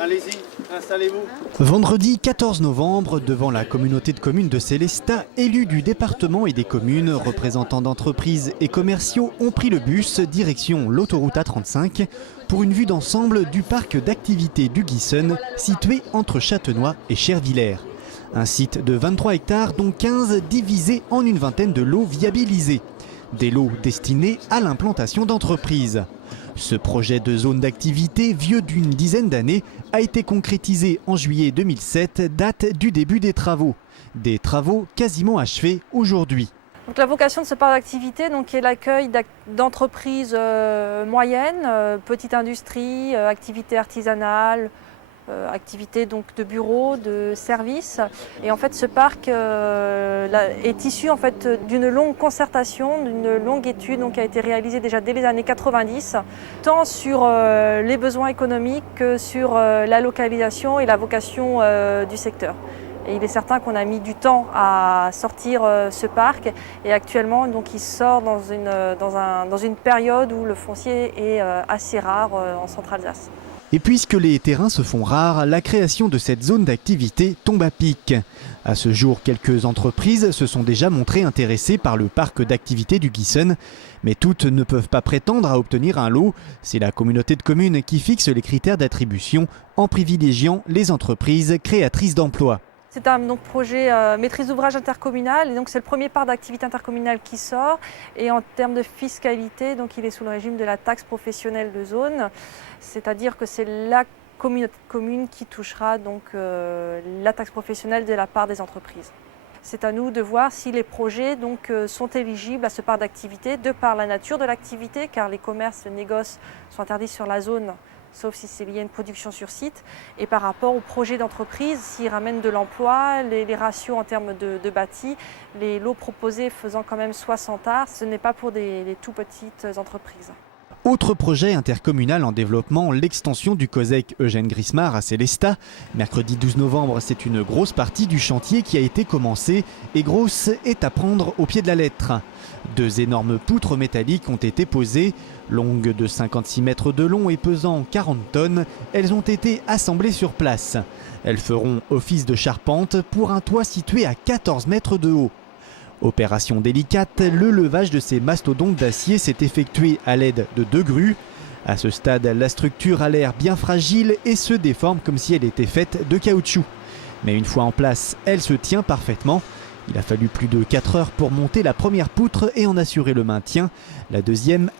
Allez-y, installez-vous. Vendredi 14 novembre, devant la communauté de communes de Célestat, élus du département et des communes, représentants d'entreprises et commerciaux ont pris le bus direction l'autoroute A35 pour une vue d'ensemble du parc d'activités du Guissen, situé entre Châtenois et Chervillers. Un site de 23 hectares, dont 15 divisés en une vingtaine de lots viabilisés. Des lots destinés à l'implantation d'entreprises. Ce projet de zone d'activité, vieux d'une dizaine d'années, a été concrétisé en juillet 2007, date du début des travaux. Des travaux quasiment achevés aujourd'hui. Donc la vocation de ce parc d'activité est l'accueil d'entreprises moyennes, petites industries, activités artisanales, activités donc de bureaux, de services. Et en fait ce parc est issu en fait d'une longue concertation, d'une longue étude qui a été réalisée déjà dès les années 90, tant sur les besoins économiques que sur la localisation et la vocation du secteur. Et il est certain qu'on a mis du temps à sortir ce parc et actuellement il sort dans une période où le foncier est assez rare en Centre-Alsace. Et puisque les terrains se font rares, la création de cette zone d'activité tombe à pic. À ce jour, quelques entreprises se sont déjà montrées intéressées par le parc d'activité du Guissen, mais toutes ne peuvent pas prétendre à obtenir un lot. C'est la communauté de communes qui fixe les critères d'attribution en privilégiant les entreprises créatrices d'emplois. C'est un projet maîtrise d'ouvrage intercommunal et donc c'est le premier parc d'activité intercommunale qui sort et en termes de fiscalité il est sous le régime de la taxe professionnelle de zone, c'est-à-dire que c'est la communauté de communes qui touchera la taxe professionnelle de la part des entreprises. C'est à nous de voir si les projets sont éligibles à ce parc d'activité de par la nature de l'activité car les commerces, les négoces sont interdits sur la zone sauf si c'est lié à une production sur site, et par rapport aux projets d'entreprise, s'ils ramènent de l'emploi, les ratios en termes de bâti, les lots proposés faisant quand même 60 arts, ce n'est pas pour des tout petites entreprises. Autre projet intercommunal en développement, l'extension du COSEC Eugène Grismar à Célestat. Mercredi 12 novembre, c'est une grosse partie du chantier qui a été commencée et grosse est à prendre au pied de la lettre. 2 énormes poutres métalliques ont été posées, longues de 56 mètres de long et pesant 40 tonnes. Elles ont été assemblées sur place. Elles feront office de charpente pour un toit situé à 14 mètres de haut. Opération délicate, le levage de ces mastodontes d'acier s'est effectué à l'aide de 2 grues. À ce stade, la structure a l'air bien fragile et se déforme comme si elle était faite de caoutchouc. Mais une fois en place, elle se tient parfaitement. Il a fallu plus de 4 heures pour monter la première poutre et en assurer le maintien. La deuxième